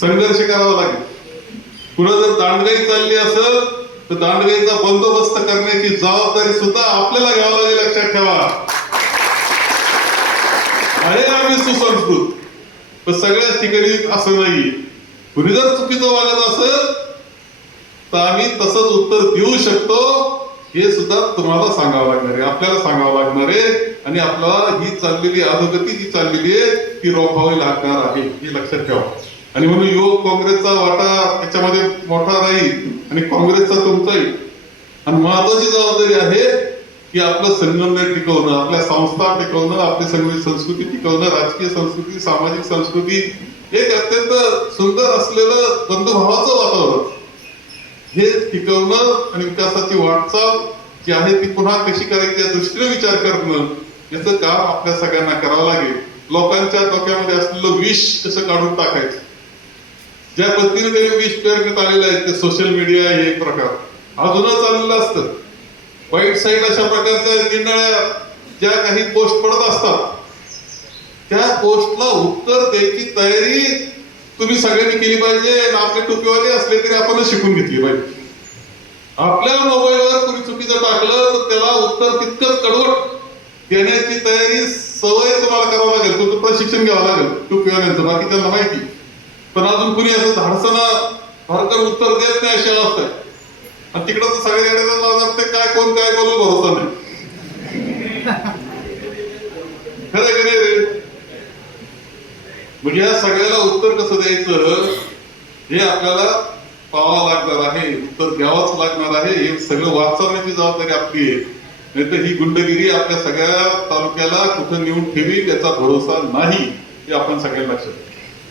संघर्ष करावा लागेल. पुढे जर दांडगाई चालली असेल तर दांडगाईचा बंदोबस्त करण्याची जबाबदारी सुद्धा आपल्याला घ्यावं लागेल. लक्षात ठेवा, आहे आम्ही सुसंस्कृत, पण सगळ्याच ठिकाणी असं नाही. कुणी जर चुकीचं वागत असेल तर आम्ही तसंच उत्तर देऊ शकतो, हे सुद्धा तुम्हाला सांगावं लागणार आहे, आपल्याला सांगावं लागणार आहे. आणि आपल्याला ही चाललेली अधोगती जी चाललेली आहे ती रोखावी लागणार आहे, हे लक्षात ठेवा. आणि म्हणून युवक काँग्रेसचा वाटा त्याच्यामध्ये मोठा राहील आणि काँग्रेसचा तुमचाही. आणि महत्वाची जबाबदारी आहे की आपलं संगमनेर टिकवणं, आपल्या संस्था टिकवणं, आपली सगळी संस्कृती टिकवणं, राजकीय संस्कृती, सामाजिक संस्कृती, एक अत्यंत सुंदर असलेलं बंधुभावाचं वातावरण हे टिकवणं आणि विकासाची वाटचाल जी आहे ती पुन्हा कशी करायची या दृष्टीने विचार करणं, याचं काम आपल्या सगळ्यांना करावं लागेल. लोकांच्या डोक्यामध्ये असलेलं विष कसं काढून टाकायचं, ज्या पद्धतीने ते विष पेरण्यात आलेलं आहे ते सोशल मीडिया हे एक प्रकार अजूनच चाललेलं असतं. वाईट साईड अशा प्रकारच्या निरनिराळ्या ज्या काही पोस्ट पडत असतात त्या पोस्टला उत्तर द्यायची तयारी तुम्ही सगळ्यांनी केली पाहिजे. आपले टोपीवाले असले तरी आपण शिकून घेतली पाहिजे. आपल्या मोबाईलवर कुणी चुकीचं टाकलं तर त्याला उत्तर तितकंच कडवट देण्याची तयारी सवय तुम्हाला करावं लागेल. तुमचं प्रशिक्षण घ्यावं लागेल टोपीवाल्यांचं, बाकी त्यांना माहिती. पण अजून कुणी असं धाडसानं भरकर उत्तर देत नाही अशी अवस्था आहे. आणि तिकडं तर सगळे ते काय कोण काय बोलू भरोसा नाही. खरं की नाही रे? म्हणजे या सगळ्याला उत्तर कसं द्यायचं हे आपल्याला पाहावं लागणार आहे, उत्तर द्यावंच लागणार आहे. हे सगळं वाचवण्याची जबाबदारी आपली आहे. नाही तर ही गुंडगिरी आपल्या सगळ्या तालुक्याला कुठं नेऊन ठेवी याचा भरोसा नाही, हे आपण सगळ्यांना लक्षात